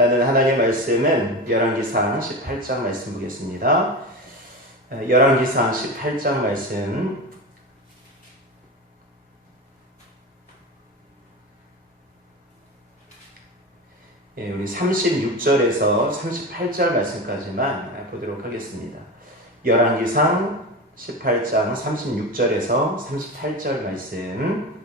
나는 하나님의 말씀은 열왕기상 18장 말씀 보겠습니다. 열왕기상 18장 말씀 우리 36절에서 38절 말씀까지만 보도록 하겠습니다. 열왕기상 18장 36절에서 38절 말씀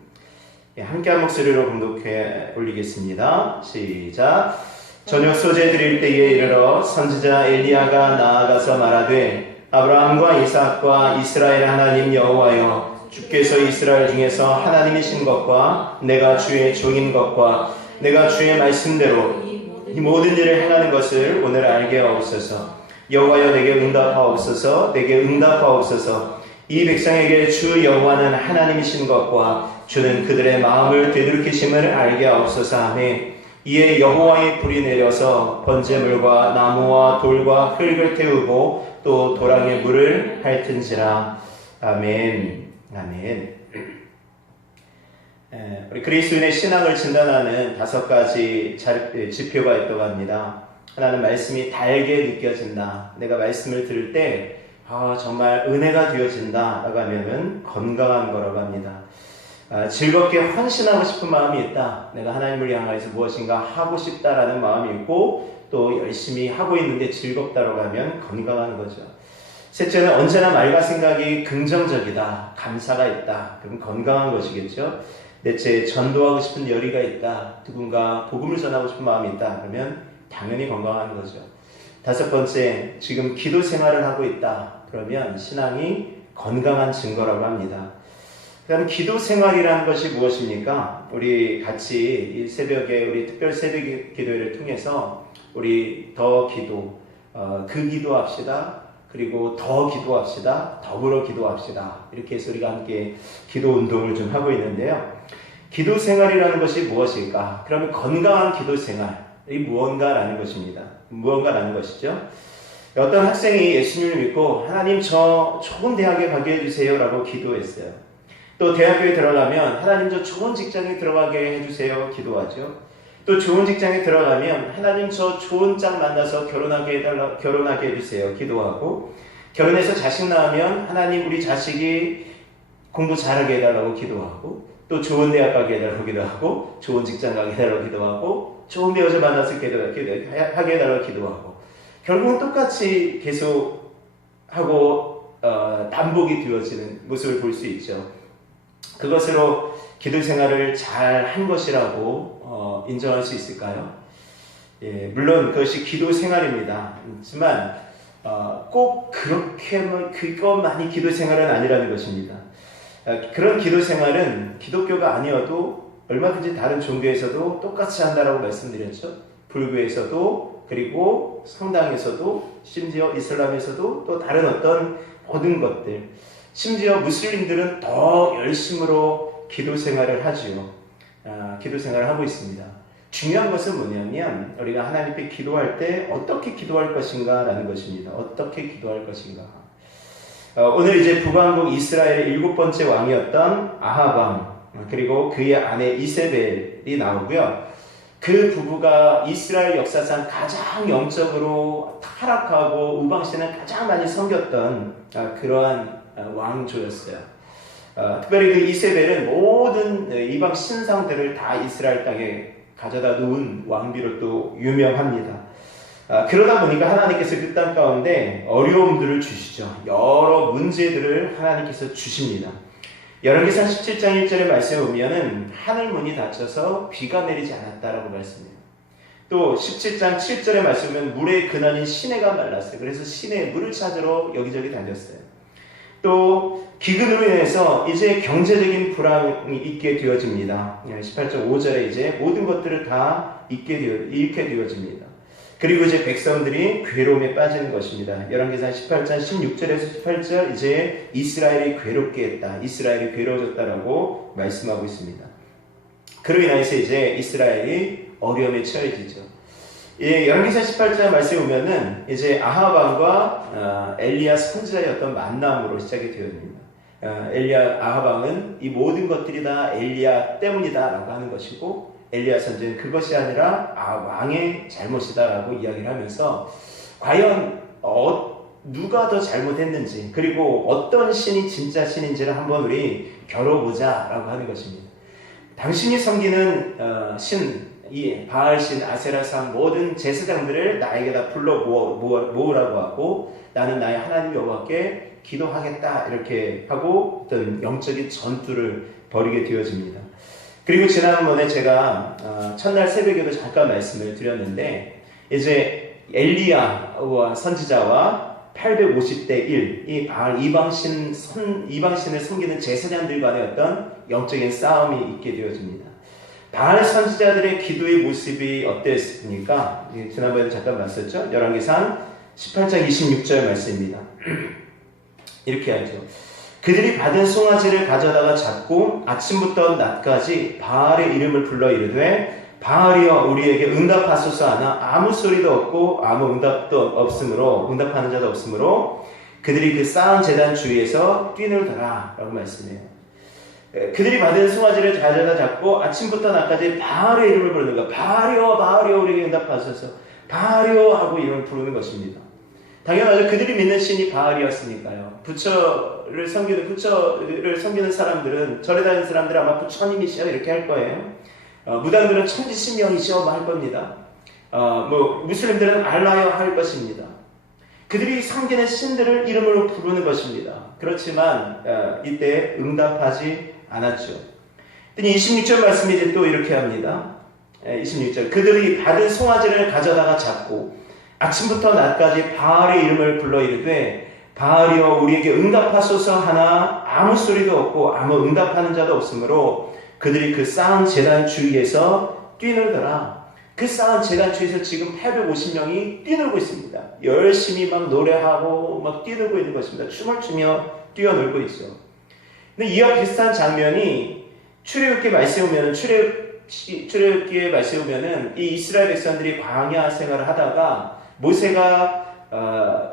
함께한 목소리로 봉독해 올리겠습니다. 시작. 저녁 소재 드릴 때에 이르러 선지자 엘리야가 나아가서 말하되 아브라함과 이삭과 이스라엘 하나님 여호와여, 주께서 이스라엘 중에서 하나님이신 것과 내가 주의 종인 것과 내가 주의 말씀대로 이 모든 일을 행하는 것을 오늘 알게 하옵소서. 여호와여, 내게 응답하옵소서. 내게 응답하옵소서. 이 백성에게 주 여호와는 하나님이신 것과 주는 그들의 마음을 되돌이키심을 알게 하옵소서 하매, 이에 여호와의 불이 내려서 번제물과 나무와 돌과 흙을 태우고 또 도랑의 물을 핥은지라. 아멘. 아멘. 우리 그리스도인의 신앙을 진단하는 5가지 지표가 있다고 합니다. 하나는 말씀이 달게 느껴진다. 내가 말씀을 들을 때 정말 은혜가 되어진다 라고 하면은 건강한 거라고 합니다. 즐겁게 헌신하고 싶은 마음이 있다. 내가 하나님을 향해서 무엇인가 하고 싶다라는 마음이 있고 또 열심히 하고 있는데 즐겁다라고 하면 건강한 거죠. 셋째는 언제나 말과 생각이 긍정적이다. 감사가 있다. 그럼 건강한 것이겠죠. 넷째, 전도하고 싶은 열의가 있다. 누군가 복음을 전하고 싶은 마음이 있다. 그러면 당연히 건강한 거죠. 5번째, 지금 기도 생활을 하고 있다. 그러면 신앙이 건강한 증거라고 합니다. 그럼 기도 생활이라는 것이 무엇입니까? 우리 같이 이 새벽에 우리 특별 새벽 기도회를 통해서 우리 더 기도, 그 기도합시다. 그리고 더 기도합시다. 더불어 기도합시다. 이렇게 해서 우리가 함께 기도 운동을 좀 하고 있는데요. 기도 생활이라는 것이 무엇일까? 그러면 건강한 기도 생활이 무언가라는 것입니다. 무언가라는 것이죠. 어떤 학생이 예수님을 믿고 하나님 저 좋은 대학에 가게 해주세요 라고 기도했어요. 또 대학교에 들어가면 하나님 저 좋은 직장에 들어가게 해주세요 기도하죠. 또 좋은 직장에 들어가면 하나님 저 좋은 짝 만나서 결혼하게 해주세요 기도하고, 결혼해서 자식 낳으면 하나님 우리 자식이 공부 잘하게 해달라고 기도하고, 또 좋은 대학 가게 해달라고 기도하고, 좋은 직장 가게 해달라고 기도하고, 좋은 배우자 만나서 하게 해달라고 기도하고, 결국은 똑같이 계속 하고 반복이 되어지는 모습을 볼 수 있죠. 그것으로 기도 생활을 잘 한 것이라고 인정할 수 있을까요? 예, 물론 그것이 기도 생활입니다. 하지만 꼭 그것만이 기도 생활은 아니라는 것입니다. 그런 기도 생활은 기독교가 아니어도 얼마든지 다른 종교에서도 똑같이 한다라고 말씀드렸죠. 불교에서도, 그리고 성당에서도, 심지어 이슬람에서도, 또 다른 어떤 모든 것들, 심지어 무슬림들은 더 열심으로 기도 생활을 하지요. 기도 생활을 하고 있습니다. 중요한 것은 뭐냐면 우리가 하나님께 기도할 때 어떻게 기도할 것인가 라는 것입니다. 어떻게 기도할 것인가. 오늘 이제 북왕국 이스라엘의 7번째 왕이었던 아합 왕, 그리고 그의 아내 이세벨이 나오고요. 그 부부가 이스라엘 역사상 가장 영적으로 타락하고 우방신을 가장 많이 섬겼던 그러한 왕조였어요. 특별히 그 이세벨은 모든 이방 신상들을 다 이스라엘 땅에 가져다 놓은 왕비로 또 유명합니다. 그러다 보니까 하나님께서 그 땅 가운데 어려움들을 주시죠. 여러 문제들을 하나님께서 주십니다. 열왕기상 17장 1절의 말씀에 보면은 하늘 문이 닫혀서 비가 내리지 않았다라고 말씀해요. 또 17장 7절의 말씀에 보면 물의 근원인 시내가 말랐어요. 그래서 시내에 물을 찾으러 여기저기 다녔어요. 또 기근으로 인해서 이제 경제적인 불황이 있게 되어집니다. 18장 5절에 이제 모든 것들을 다 잃게 되어집니다. 그리고 이제 백성들이 괴로움에 빠지는 것입니다. 열왕기상 18장 16절에서 18절 이제 이스라엘이 괴롭게 했다. 이스라엘이 괴로워졌다라고 말씀하고 있습니다. 그로 인해서 이제 이스라엘이 어려움에 처해지죠. 열왕기상 18장 말씀에 보면은 이제 아합 왕과 엘리야 선지자의 어떤 만남으로 시작이 되어집니다. 아합 왕은 이 모든 것들이 다 엘리야 때문이다라고 하는 것이고, 엘리야 선지는 그것이 아니라 왕의 잘못이다라고 이야기를 하면서 과연 누가 더 잘못했는지 그리고 어떤 신이 진짜 신인지를 한번 우리 겨뤄보자라고 하는 것입니다. 당신이 섬기는 이 바알신, 아세라상 모든 제사장들을 나에게다 불러 모으라고 하고 나는 나의 하나님 여호와께 기도하겠다 이렇게 하고 어떤 영적인 전투를 벌이게 되어집니다. 그리고 지난번에 제가 첫날 새벽에도 잠깐 말씀을 드렸는데 이제 엘리야와 선지자와 850대 1, 이 바알 이방신을 섬기는 제사장들 간의 어떤 영적인 싸움이 있게 되어집니다. 바알 선지자들의 기도의 모습이 어땠습니까? 지난번에 잠깐 봤었죠? 열왕기상 18장 26절 말씀입니다. 이렇게 하죠. 그들이 받은 송아지를 가져다가 잡고 아침부터 낮까지 바알의 이름을 불러 이르되 바알이여 우리에게 응답하소서 하나 아무 소리도 없고 아무 응답하는 자도 없으므로 그들이 그 쌓은 제단 주위에서 뛰놀더라 라고 말씀해요. 그들이 받은 송아지를 가져다 잡고 아침부터 낮까지 바알의 이름을 부르는 것. 바알이여 바알이여 우리에게 응답하소서 바알이여 하고 이름을 부르는 것입니다. 당연하죠. 그들이 믿는 신이 바알이었으니까요. 부처를 섬기는 사람들은 절에 다니는 사람들은 아마 부처님이시여 이렇게 할 거예요. 무당들은 천지신명이시여 할 겁니다. 무슬림들은 알라여 할 것입니다. 그들이 섬기는 신들을 이름으로 부르는 것입니다. 그렇지만 이때 응답하지 않았죠. 26절 말씀이 이제 또 이렇게 합니다. 26절 그들이 받은 송아지를 가져다가 잡고 아침부터 낮까지 바알의 이름을 불러 이르되 바알이여 우리에게 응답하소서 하나 아무 소리도 없고 아무 응답하는 자도 없으므로 그들이 그 쌓은 제단 주위에서 뛰놀더라. 그 쌓은 제단 주위에서 지금 850명이 뛰놀고 있습니다. 열심히 막 노래하고 막 뛰놀고 있는 것입니다. 춤을 추며 뛰어놀고 있죠. 근데 이와 비슷한 장면이 출애굽기에 말씀해 보면은 이 이스라엘 백성들이 광야 생활을 하다가 모세가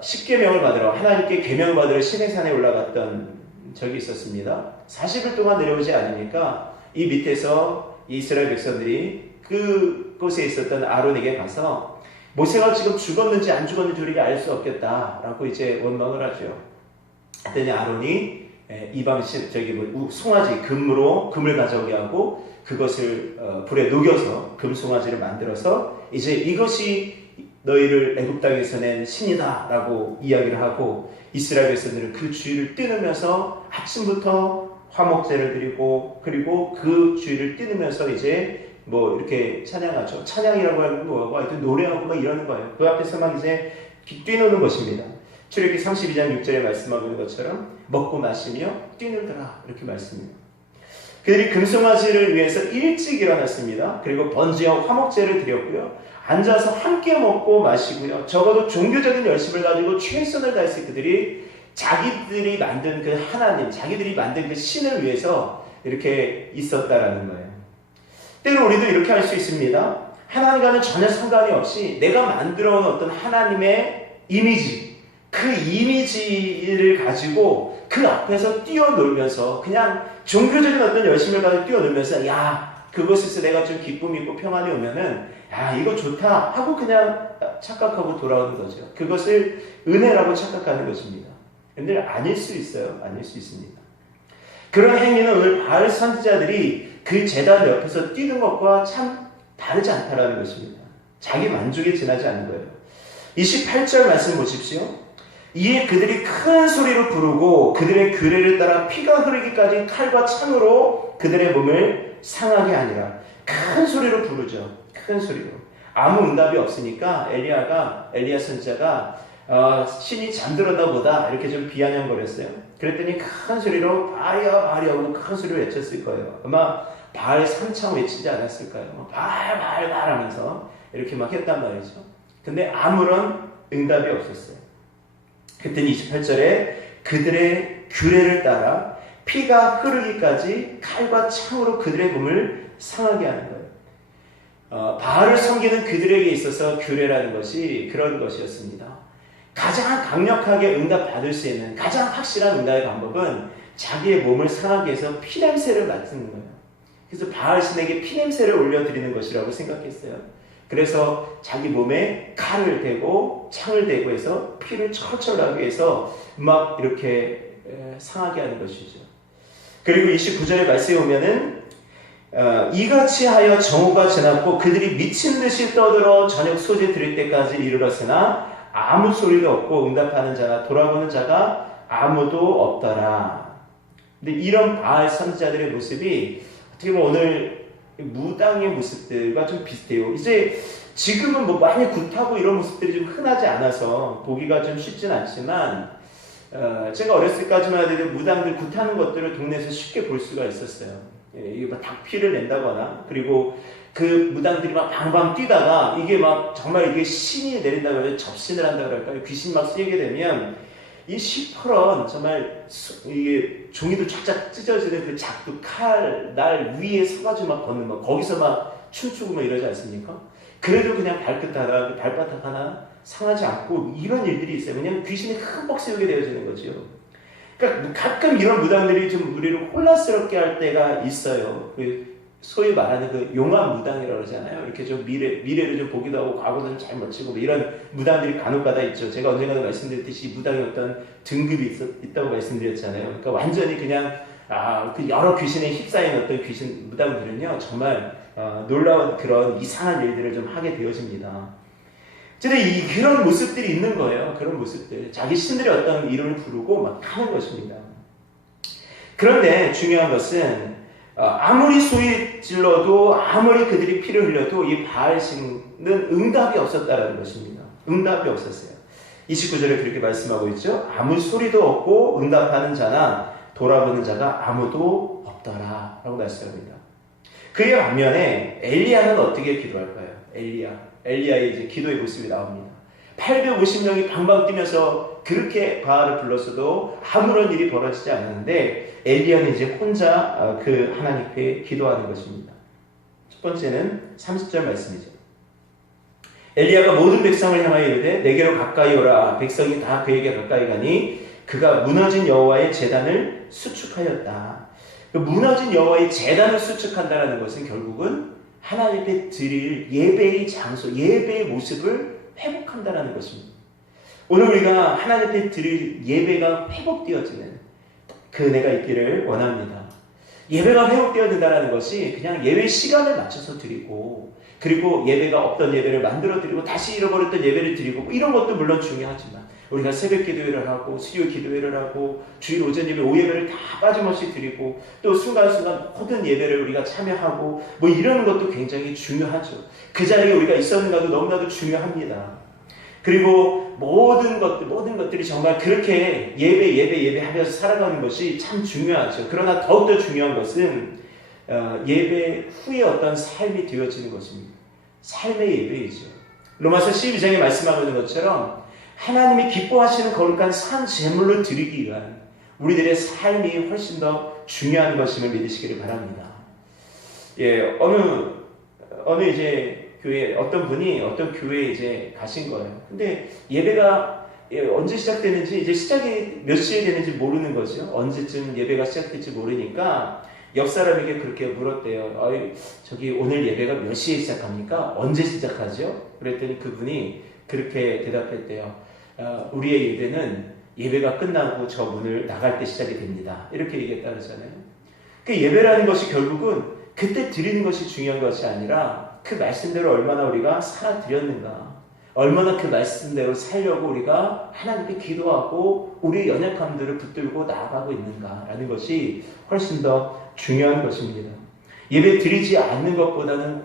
십계명을 받으러 하나님께 계명을 받으러 시내산에 올라갔던 적이 있었습니다. 40일 동안 내려오지 않으니까 이 밑에서 이스라엘 백성들이 그곳에 있었던 아론에게 가서 모세가 지금 죽었는지 안 죽었는지 우리가 알 수 없겠다라고 이제 원망을 하죠. 그랬더니 아론이 이방신 송아지 금을 가져오게 하고 그것을 불에 녹여서 금 송아지를 만들어서 이제 이것이 너희를 애굽 땅에서 낸 신이다 라고 이야기를 하고 이스라엘 백성들은 그 주위를 뛰누면서 아침부터 화목제를 드리고 그리고 그 주위를 뛰누면서 이제 이렇게 찬양하죠. 찬양이라고 하는 거고 하여튼 노래하고 막 이러는 거예요. 그 앞에서 막 이제 뛰노는 것입니다. 출애굽기 32장 6절에 말씀하고 있는 것처럼 먹고 마시며 뛰놀더라 이렇게 말씀합니다. 그들이 금송아지를 위해서 일찍 일어났습니다. 그리고 번제와 화목제를 드렸고요. 앉아서 함께 먹고 마시고요. 적어도 종교적인 열심을 가지고 최선을 다해서 그들이 자기들이 만든 그 하나님, 자기들이 만든 그 신을 위해서 이렇게 있었다라는 거예요. 때로 우리도 이렇게 할 수 있습니다. 하나님과는 전혀 상관이 없이 내가 만들어 온 어떤 하나님의 이미지, 그 이미지를 가지고 그 앞에서 뛰어놀면서 그냥 종교적인 어떤 열심을 가지고 뛰어놀면서 그것에서 내가 좀 기쁨이 있고 평안이 오면은 이거 좋다 하고 그냥 착각하고 돌아오는 거죠. 그것을 은혜라고 착각하는 것입니다. 근데 아닐 수 있어요. 아닐 수 있습니다. 그런 행위는 오늘 바알 선지자들이 그 제단 옆에서 뛰는 것과 참 다르지 않다라는 것입니다. 자기 만족에 지나지 않는 거예요. 28절 말씀 보십시오. 이에 그들이 큰 소리로 부르고 그들의 규례를 따라 피가 흐르기까지 칼과 창으로 그들의 몸을 상하게 하니라. 큰 소리로 부르죠. 큰 소리로. 아무 응답이 없으니까 엘리야 선지자가 신이 잠들었나 보다 이렇게 좀 비아냥거렸어요. 그랬더니 큰 소리로 바알이여 바알이여 하고 큰 소리로 외쳤을 거예요. 아마 바알 3창 외치지 않았을까요? 바알 바알 바알 하면서 이렇게 막 했단 말이죠. 근데 아무런 응답이 없었어요. 그랬더니 28절에 그들의 규례를 따라 피가 흐르기까지 칼과 창으로 그들의 몸을 상하게 하는 거예요. 바알을 섬기는 그들에게 있어서 규례라는 것이 그런 것이었습니다. 가장 강력하게 응답받을 수 있는 가장 확실한 응답의 방법은 자기의 몸을 상하게 해서 피냄새를 맡는 거예요. 그래서 바알신에게 피냄새를 올려드리는 것이라고 생각했어요. 그래서 자기 몸에 칼을 대고 창을 대고 해서 피를 철철하게 해서 막 이렇게 상하게 하는 것이죠. 그리고 29절의 말씀에 보면은 이같이 하여 정오가 지났고 그들이 미친 듯이 떠들어 저녁 소재 드릴 때까지 이르렀으나 아무 소리도 없고 응답하는 자나 돌아보는 자가 아무도 없더라. 근데 이런 바알 선지자들의 모습이 어떻게 보면 오늘 무당의 모습들과 좀 비슷해요. 이제 지금은 뭐 많이 굿하고 이런 모습들이 좀 흔하지 않아서 보기가 좀 쉽진 않지만 제가 어렸을 때까지만 해도 무당들 굿하는 것들을 동네에서 쉽게 볼 수가 있었어요. 이게 막 닭피를 낸다거나 그리고 그 무당들이 막 방방 뛰다가 이게 막 정말 이게 신이 내린다고 해서 접신을 한다고 할까요? 귀신이 막 쓰게 되면 이 시퍼런 정말 이게 종이도 쫙쫙 찢어지는 그 작두 칼 날 위에 서가지고 막 걷는 거 거기서 막 춤추고 막 이러지 않습니까? 그래도 그냥 발끝 하나 발바닥 하나 상하지 않고 이런 일들이 있어요. 왜냐하면 귀신이 흠뻑 세우게 되어지는 거죠. 그러니까 가끔 이런 무당들이 좀 우리를 혼란스럽게 할 때가 있어요. 그 소위 말하는 그 용한 무당이라고 그러잖아요. 이렇게 좀 미래를 좀 보기도 하고 과거도 잘 멋지고 이런 무당들이 간혹가다 있죠. 제가 언젠가도 말씀드렸듯이 무당의 어떤 등급이 있다고 말씀드렸잖아요. 그러니까 완전히 그냥 그 여러 귀신에 휩싸인 어떤 귀신 무당들은요 정말 놀라운 그런 이상한 일들을 좀 하게 되어집니다. 근데 그런 모습들이 있는 거예요. 그런 모습들. 자기 신들의 어떤 이름을 부르고 막 하는 것입니다. 그런데 중요한 것은 아무리 소리 질러도 아무리 그들이 피를 흘려도 이 바알신은 응답이 없었다라는 것입니다. 응답이 없었어요. 29절에 그렇게 말씀하고 있죠. 아무 소리도 없고 응답하는 자나 돌아보는 자가 아무도 없더라 라고 말씀합니다. 그의 반면에 엘리야는 어떻게 기도할까요? 엘리야의 이제 기도의 모습이 나옵니다. 850명이 방방 뛰면서 그렇게 바알을 불렀어도 아무런 일이 벌어지지 않았는데 엘리야는 이제 혼자 그 하나님께 기도하는 것입니다. 첫 번째는 30절 말씀이죠. 엘리야가 모든 백성을 향하여 이르되 내게로 가까이 오라. 백성이 다 그에게 가까이 가니 그가 무너진 여호와의 제단을 수축하였다. 그 무너진 여호와의 제단을 수축한다는 것은 결국은 하나님께 드릴 예배의 장소, 예배의 모습을 회복한다는 것입니다. 오늘 우리가 하나님께 드릴 예배가 회복되어지는 그 은혜가 있기를 원합니다. 예배가 회복되어진다는 것이 그냥 예배 시간을 맞춰서 드리고 그리고 예배가 없던 예배를 만들어 드리고 다시 잃어버렸던 예배를 드리고 이런 것도 물론 중요하지만 우리가 새벽 기도회를 하고 수요 기도회를 하고 주일 오전 예배 오후 예배를 다 빠짐없이 드리고 또 순간순간 모든 예배를 우리가 참여하고 뭐 이러는 것도 굉장히 중요하죠. 그 자리에 우리가 있었는가도 너무나도 중요합니다. 그리고 모든 것들이 정말 그렇게 예배하면서 살아가는 것이 참 중요하죠. 그러나 더욱더 중요한 것은 예배 후에 어떤 삶이 되어지는 것입니다. 삶의 예배이죠. 로마서 12장에 말씀하고 있는 것처럼 하나님이 기뻐하시는 거룩한 산 제물로 드리기 위한 우리들의 삶이 훨씬 더 중요한 것임을 믿으시기를 바랍니다. 예, 어느 이제 교회 어떤 분이 어떤 교회에 이제 가신 거예요. 근데 예배가 언제 시작되는지 이제 시작이 몇 시에 되는지 모르는 거죠. 언제쯤 예배가 시작될지 모르니까 옆 사람에게 그렇게 물었대요. 저기 오늘 예배가 몇 시에 시작합니까? 언제 시작하죠? 그랬더니 그분이 그렇게 대답했대요. 우리의 예배는 예배가 끝나고 저 문을 나갈 때 시작이 됩니다. 이렇게 얘기했다 그러잖아요. 그 예배라는 것이 결국은 그때 드리는 것이 중요한 것이 아니라 그 말씀대로 얼마나 우리가 살아드렸는가, 얼마나 그 말씀대로 살려고 우리가 하나님께 기도하고 우리의 연약함들을 붙들고 나아가고 있는가라는 것이 훨씬 더 중요한 것입니다. 예배 드리지 않는 것보다는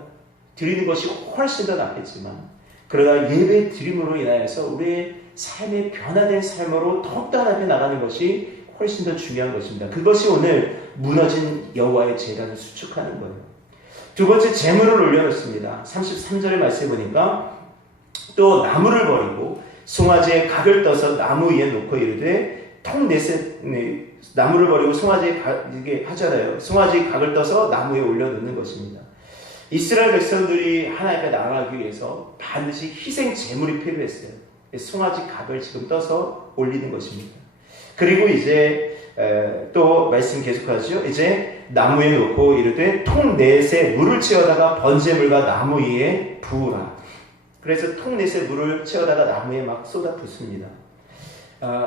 드리는 것이 훨씬 더 낫겠지만 그러나 예배 드림으로 인하여서 우리의 삶의 변화된 삶으로 더욱더 하나님께 나가는 것이 훨씬 더 중요한 것입니다. 그것이 오늘 무너진 여호와의 제단을 수축하는 거예요. 두 번째 제물을 올려놓습니다. 33절의 말씀에 보니까 또 나무를 버리고 송아지의 각을 떠서 나무 위에 놓고 이르되 나무를 버리고 송아지의 이게 하잖아요. 송아지의 각을 떠서 나무 위에 올려놓는 것입니다. 이스라엘 백성들이 하나님께 나아가기 위해서 반드시 희생 제물이 필요했어요. 송아지 각을 지금 떠서 올리는 것입니다. 그리고 이제 또 말씀 계속하죠. 이제 나무에 놓고 이르되 통 넷에 물을 채워다가 번제물과 나무 위에 부으라. 그래서 통 넷에 물을 채워다가 나무에 막 쏟아 붓습니다.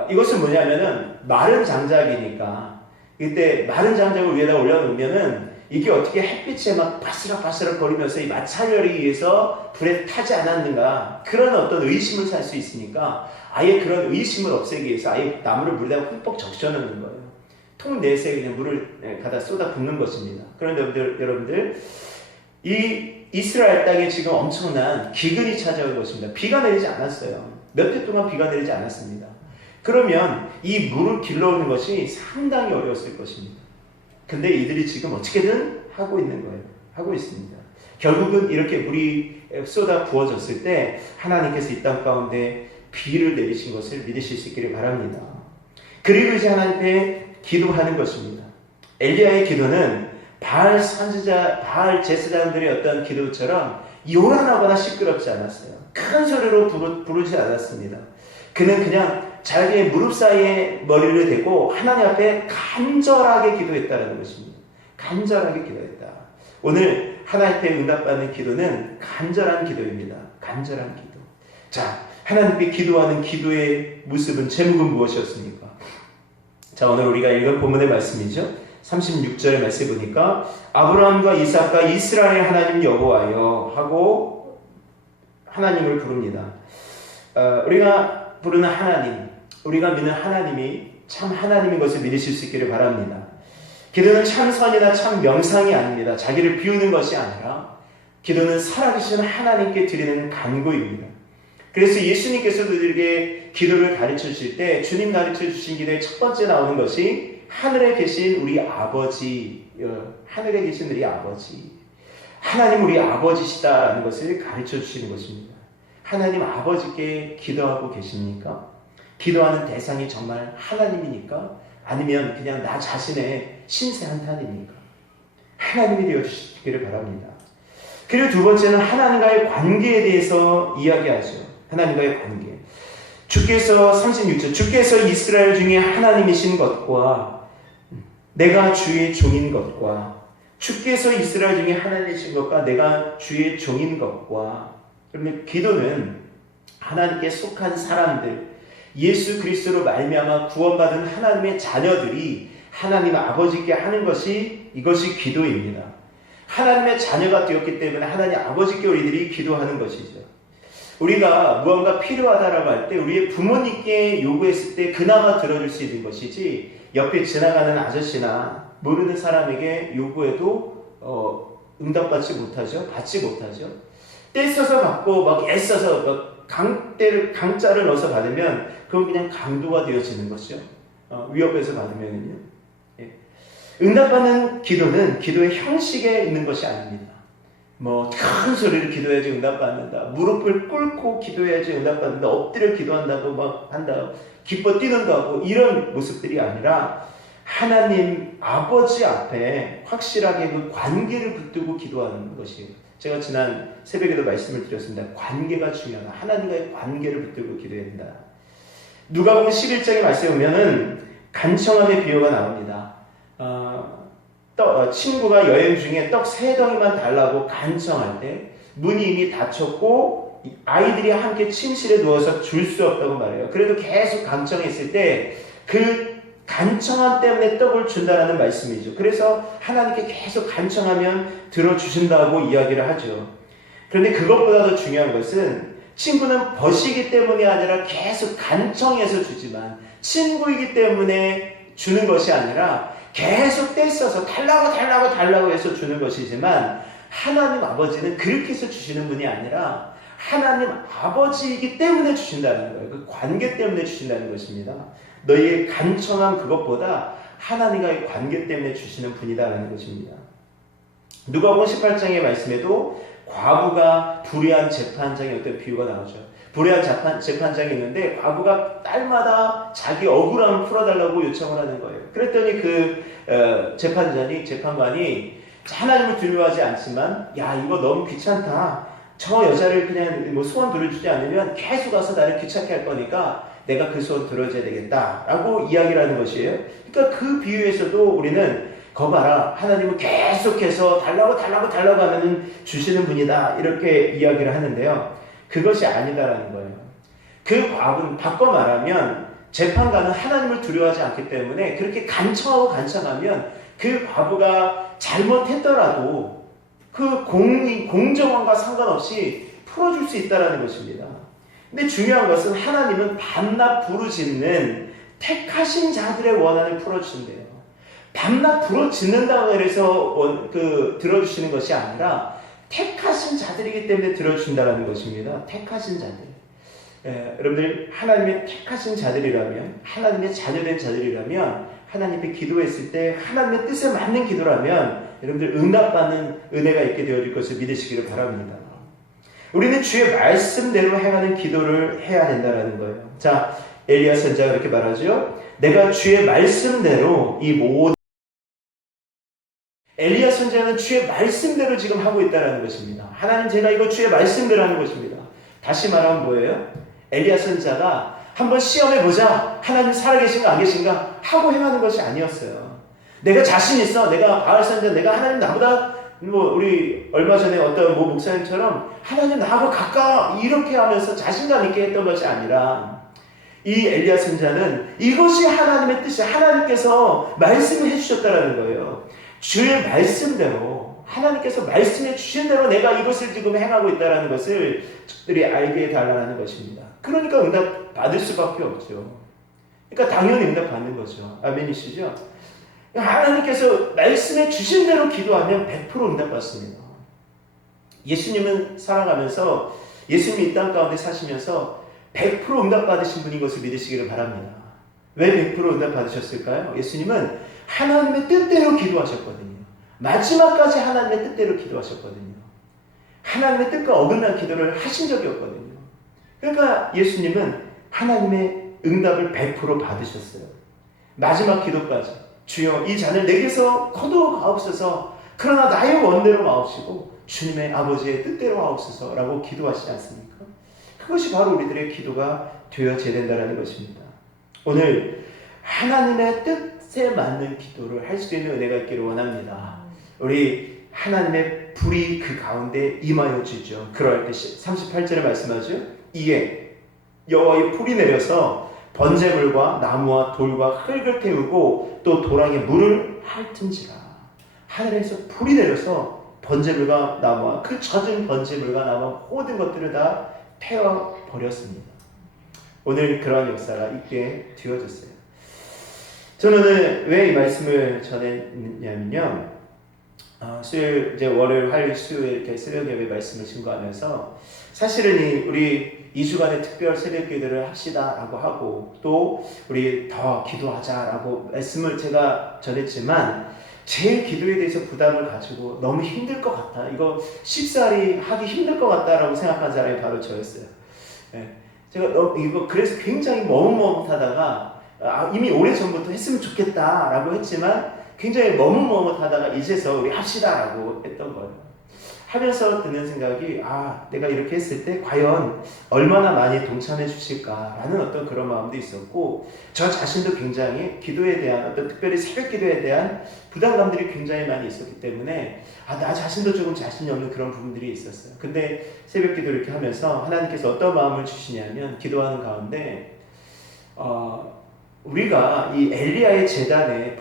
이것은 뭐냐면은 마른 장작이니까 이때 마른 장작을 위에다 올려놓으면은 이게 어떻게 햇빛에 막 바스락바스락 거리면서 이 마찰열에 의해서 불에 타지 않았는가, 그런 어떤 의심을 살 수 있으니까 아예 그런 의심을 없애기 위해서 아예 나무를 물에다가 흠뻑 적셔놓는 거예요. 통 넷에 그냥 물을 갖다 쏟아 붓는 것입니다. 그런데 여러분들 이 이스라엘 땅에 지금 엄청난 기근이 찾아온 것입니다. 비가 내리지 않았어요. 몇 해 동안 비가 내리지 않았습니다. 그러면 이 물을 길러오는 것이 상당히 어려웠을 것입니다. 근데 이들이 지금 어떻게든 하고 있는 거예요. 하고 있습니다. 결국은 이렇게 물이 쏟아 부어졌을 때 하나님께서 이 땅 가운데 비를 내리신 것을 믿으실 수 있기를 바랍니다. 그리고 이제 하나님께 기도하는 것입니다. 엘리야의 기도는 바알 선지자, 바알 제사장들의 어떤 기도처럼 요란하거나 시끄럽지 않았어요. 큰 소리로 부르지 않았습니다. 그는 그냥 자기의 무릎 사이에 머리를 대고 하나님 앞에 간절하게 기도했다는 것입니다. 간절하게 기도했다. 오늘 하나님 앞에 응답받는 기도는 간절한 기도입니다. 간절한 기도. 자, 하나님께 기도하는 기도의 모습은, 제목은 무엇이었습니까? 자, 오늘 우리가 읽은 본문의 말씀이죠. 36절의 말씀에 보니까 아브라함과 이삭과 이스라엘 하나님 여호와여 하고 하나님을 부릅니다. 우리가 부르는 하나님, 우리가 믿는 하나님이 참 하나님인 것을 믿으실 수 있기를 바랍니다. 기도는 참선이나 참 명상이 아닙니다. 자기를 비우는 것이 아니라 기도는 살아계신 하나님께 드리는 간구입니다. 그래서 예수님께서도 우리에게 기도를 가르쳐 주실 때 주님 가르쳐 주신 기도의 첫 번째 나오는 것이 하늘에 계신 우리 아버지, 하늘에 계신 우리 아버지, 하나님 우리 아버지시다라는 것을 가르쳐 주시는 것입니다. 하나님 아버지께 기도하고 계십니까? 기도하는 대상이 정말 하나님이니까? 아니면 그냥 나 자신의 신세 한탄입니까? 하나님이 되어주시기를 바랍니다. 그리고 두 번째는 하나님과의 관계에 대해서 이야기하죠. 하나님과의 관계. 주께서 36절, 주께서 이스라엘 중에 하나님이신 것과 내가 주의 종인 것과, 주께서 이스라엘 중에 하나님이신 것과 내가 주의 종인 것과. 그러면 기도는 하나님께 속한 사람들, 예수 그리스도로 말미암아 구원받은 하나님의 자녀들이 하나님 아버지께 하는 것이, 이것이 기도입니다. 하나님의 자녀가 되었기 때문에 하나님 아버지께 우리들이 기도하는 것이죠. 우리가 무언가 필요하다라고 할 때 우리의 부모님께 요구했을 때 그나마 들어줄 수 있는 것이지, 옆에 지나가는 아저씨나 모르는 사람에게 요구해도 응답받지 못하죠. 받지 못하죠. 떼써서 받고 막 애써서 막 강자를 넣어서 받으면 그건 그냥 강도가 되어지는 것이죠. 위협해서 받으면요. 예. 응답받는 기도는 기도의 형식에 있는 것이 아닙니다. 뭐 큰 소리를 기도해야지 응답받는다, 무릎을 꿇고 기도해야지 응답받는다, 엎드려 기도한다고 막 한다, 기뻐 뛰는다고, 이런 모습들이 아니라 하나님 아버지 앞에 확실하게 그 관계를 붙들고 기도하는 것이에요. 제가 지난 새벽에도 말씀을 드렸습니다. 관계가 중요하다. 하나님과의 관계를 붙들고 기도해야 된다. 누가복음 11장의 말씀에 보면은 간청함의 비유가 나옵니다. 친구가 여행 중에 떡 3덩이만 달라고 간청할 때 문이 이미 닫혔고 아이들이 함께 침실에 누워서 줄 수 없다고 말해요. 그래도 계속 간청했을 때 그 간청함 때문에 떡을 준다라는 말씀이죠. 그래서 하나님께 계속 간청하면 들어주신다고 이야기를 하죠. 그런데 그것보다 더 중요한 것은, 친구는 벗이기 때문이 아니라 계속 간청해서 주지만, 친구이기 때문에 주는 것이 아니라 계속 떼써서 달라고 해서 주는 것이지만, 하나님 아버지는 그렇게 해서 주시는 분이 아니라 하나님 아버지이기 때문에 주신다는 거예요. 그 관계 때문에 주신다는 것입니다. 너희의 간청한 그것보다 하나님과의 관계 때문에 주시는 분이다라는 것입니다. 누가복음 18장의 말씀에도 과부가 불의한 재판장의 어떤 비유가 나오죠. 불의한 재판장이 있는데 과부가 딸마다 자기 억울함을 풀어달라고 요청을 하는 거예요. 그랬더니 그 재판관이 하나님을 두려워하지 않지만, 야, 이거 너무 귀찮다. 저 여자를 그냥 뭐 소원 들어주지 않으면 계속 와서 나를 귀찮게 할 거니까 내가 그 소원 들어줘야 되겠다라고 이야기를 하는 것이에요. 그러니까 그 비유에서도 우리는 거봐라, 하나님은 계속해서 달라고 하면 주시는 분이다, 이렇게 이야기를 하는데요. 그것이 아니다라는 거예요. 그 과부는 바꿔 말하면 재판관은 하나님을 두려워하지 않기 때문에 그렇게 간청하면 그 과부가 잘못했더라도 그 공정함과 상관없이 풀어줄 수 있다는 것입니다. 근데 중요한 것은 하나님은 밤낮 부르짖는 택하신 자들의 원한을 풀어주신대요. 밤낮 부르짖는다고 해서 들어주시는 것이 아니라 택하신 자들이기 때문에 들어주신다는 것입니다. 택하신 자들. 여러분들 하나님의 택하신 자들이라면, 하나님의 자녀된 자들이라면, 하나님의 기도했을 때 하나님의 뜻에 맞는 기도라면 여러분들 응답받는 은혜가 있게 되어질 것을 믿으시기를 바랍니다. 우리는 주의 말씀대로 행하는 기도를 해야 된다는 거예요. 자, 엘리야 선지자가 이렇게 말하죠. 내가 주의 말씀대로 이 모든, 엘리야 선지자는 주의 말씀대로 지금 하고 있다는 것입니다. 하나님, 제가 이거 주의 말씀대로 하는 것입니다. 다시 말하면 뭐예요? 엘리야 선지자가 한번 시험해보자, 하나님 살아계신가 안 계신가 하고 행하는 것이 아니었어요. 내가 자신 있어, 내가 바알 선지자, 내가 하나님 나보다 우리 얼마 전에 어떤 목사님처럼 하나님 나하고 가까워 이렇게 하면서 자신감 있게 했던 것이 아니라, 이 엘리야 선지자는 이것이 하나님의 뜻이, 하나님께서 말씀을 해주셨다는 거예요. 주의 말씀대로, 하나님께서 말씀해 주신 대로 내가 이것을 지금 행하고 있다는 것을 적들이 알게 해달라는 것입니다. 그러니까 응답 받을 수밖에 없죠. 그러니까 당연히 응답 받는 거죠. 아멘이시죠? 하나님께서 말씀해 주신 대로 기도하면 100% 응답받습니다. 예수님은 살아가면서, 예수님이 이 땅 가운데 사시면서 100% 응답받으신 분인 것을 믿으시기를 바랍니다. 왜 100% 응답받으셨을까요? 예수님은 하나님의 뜻대로 기도하셨거든요. 마지막까지 하나님의 뜻대로 기도하셨거든요. 하나님의 뜻과 어긋난 기도를 하신 적이 없거든요. 그러니까 예수님은 하나님의 응답을 100% 받으셨어요. 마지막 기도까지. 주여, 이 잔을 내게서 거두어가옵소서, 그러나 나의 원대로 마옵시고 주님의 아버지의 뜻대로 하옵소서 라고 기도하시지 않습니까? 그것이 바로 우리들의 기도가 되어져야 된다는 것입니다. 오늘 하나님의 뜻에 맞는 기도를 할 수 있는 은혜가 있기를 원합니다. 우리 하나님의 불이 그 가운데 임하여 주죠. 그럴 때 38절에 말씀하죠. 이에 여호와의 불이 내려서 번제물과 나무와 돌과 흙을 태우고 또 도랑에 물을 핥은지라. 하늘에서 불이 내려서 번제물과 나무와 그 젖은 번제물과 나무와 모든 것들을 다 태워버렸습니다. 오늘 그러한 역사가 있게 되어졌어요. 저는 오늘 왜 이 말씀을 전했냐면요. 수요일, 이제 월요일, 화요일, 수요일 이렇게 새벽 예배 말씀을 증거하면서 사실은 우리 2주간의 특별 새벽 기도를 합시다라고 하고 또 우리 더 기도하자라고 말씀을 제가 전했지만 제 기도에 대해서 부담을 가지고 너무 힘들 것 같다, 이거 쉽사리 하기 힘들 것 같다라고 생각한 사람이 바로 저였어요. 제가 이거 그래서 굉장히 머뭇머뭇하다가 이미 오래전부터 했으면 좋겠다라고 했지만 굉장히 머뭇머뭇하다가 이제서 우리 합시다라고 했던 거예요. 하면서 드는 생각이, 내가 이렇게 했을 때 과연 얼마나 많이 동참해 주실까라는 어떤 그런 마음도 있었고, 저 자신도 굉장히 기도에 대한 어떤 특별히 새벽 기도에 대한 부담감들이 굉장히 많이 있었기 때문에 나 자신도 조금 자신이 없는 그런 부분들이 있었어요. 근데 새벽 기도 이렇게 하면서 하나님께서 어떤 마음을 주시냐면, 기도하는 가운데 우리가 이 엘리야의 제단에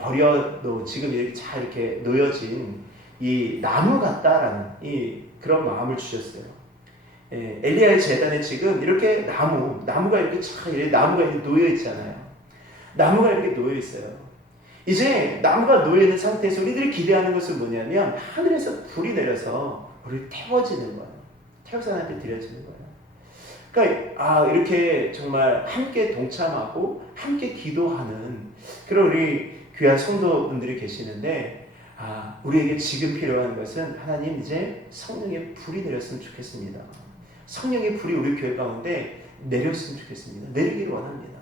지금 이렇게 잘 이렇게 놓여진 이 나무 같다라는 그런 마음을 주셨어요. 엘리야의 제단에 지금 이렇게 나무가 이렇게 나무가 이렇게 놓여 있잖아요. 나무가 이렇게 놓여 있어요. 이제 나무가 놓여 있는 상태에서 우리들이 기대하는 것은 뭐냐면 하늘에서 불이 내려서 우리를 태워지는 거예요. 태워서 하나님께 드려지는 거예요. 그러니까 이렇게 정말 함께 동참하고 함께 기도하는 그런 우리 귀한 성도분들이 계시는데, 우리에게 지금 필요한 것은 하나님, 이제 성령의 불이 내렸으면 좋겠습니다. 성령의 불이 우리 교회 가운데 내렸으면 좋겠습니다. 내리기를 원합니다.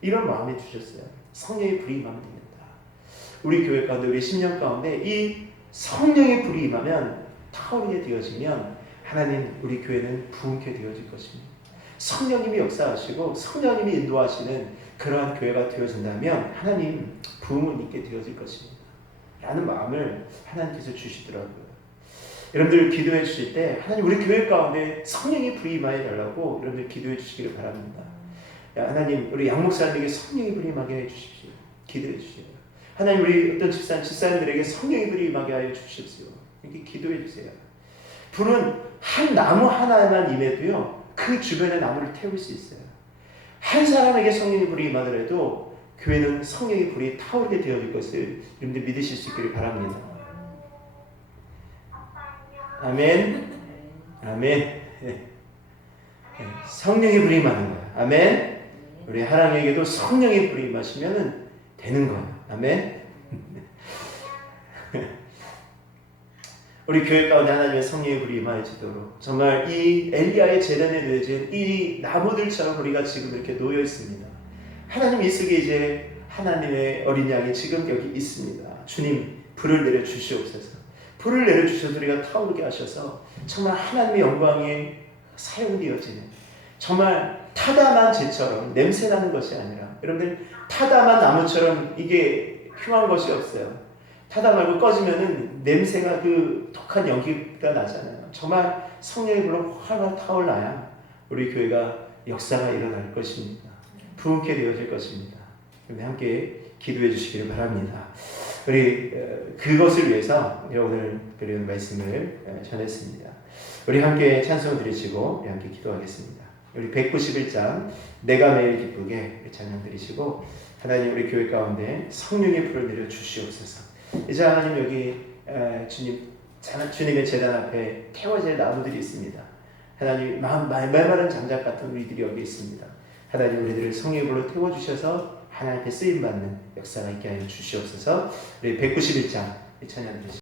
이런 마음이 주셨어요. 성령의 불이 임하면 됩니다. 우리 교회 가운데, 우리 10년 가운데 이 성령의 불이 임하면, 타오르게 되어지면 하나님, 우리 교회는 부흥케 되어질 것입니다. 성령님이 역사하시고 성령님이 인도하시는 그러한 교회가 되어진다면 하나님 부흥을 있게 되어질 것입니다. 라는 마음을 하나님께서 주시더라고요. 여러분들 기도해 주실 때 하나님 우리 교회 가운데 성령이 불이 임하여 달라고 여러분들 기도해 주시기를 바랍니다. 하나님 우리 양 목사님에게 성령이 불이 임하게 해 주십시오. 기도해 주세요. 하나님 우리 어떤 집사님들에게 성령이 불이 임하게 하여 주십시오. 이렇게 기도해 주세요. 불은 한 나무 하나만 임해도요 그 주변의 나무를 태울 수 있어요. 한 사람에게 성령의 불이 임하더라도 교회는 성령의 불이 타오르게 되어질 것을 여러분들 믿으실 수 있기를 바랍니다. 아멘. 아멘. 성령의 불이 임하는 거예요. 아멘. 우리 하나님에게도 성령의 불이 임하시면 되는 거예요. 아멘. 우리 교회 가운데 하나님의 성령의 불이 임하여지도록 정말 이 엘리야의 재단에 놓여진 이 나무들처럼 우리가 지금 이렇게 놓여 있습니다. 하나님 이 속에 이제 하나님의 어린 양이 지금 여기 있습니다. 주님 불을 내려 주시옵소서. 불을 내려 주셔서 우리가 타오르게 하셔서 정말 하나님의 영광이 사용되어지는 정말 타담한 재처럼 냄새나는 것이 아니라 여러분들 타담한 나무처럼 이게 흉한 것이 없어요. 타다 말고 꺼지면은 냄새가 그 독한 연기가 나잖아요. 정말 성령의 불로 활활 타올라야 우리 교회가 역사가 일어날 것입니다. 부흥케 되어질 것입니다. 함께 기도해 주시기를 바랍니다. 우리 그것을 위해서 오늘 그런 말씀을 전했습니다. 우리 함께 찬송을 드리시고 우리 함께 기도하겠습니다. 우리 191장 내가 매일 기쁘게 찬양 드리시고 하나님 우리 교회 가운데 성령의 불을 내려 주시옵소서. 이제 하나님 여기 주님의 제단 앞에 태워질 나무들이 있습니다. 하나님 말마른 장작 같은 우리들이 여기 있습니다. 하나님 우리들을 성령의 불로 태워주셔서 하나님께 쓰임받는 역사가 있게 하여 주시옵소서. 우리 191장 찬양 드리시죠.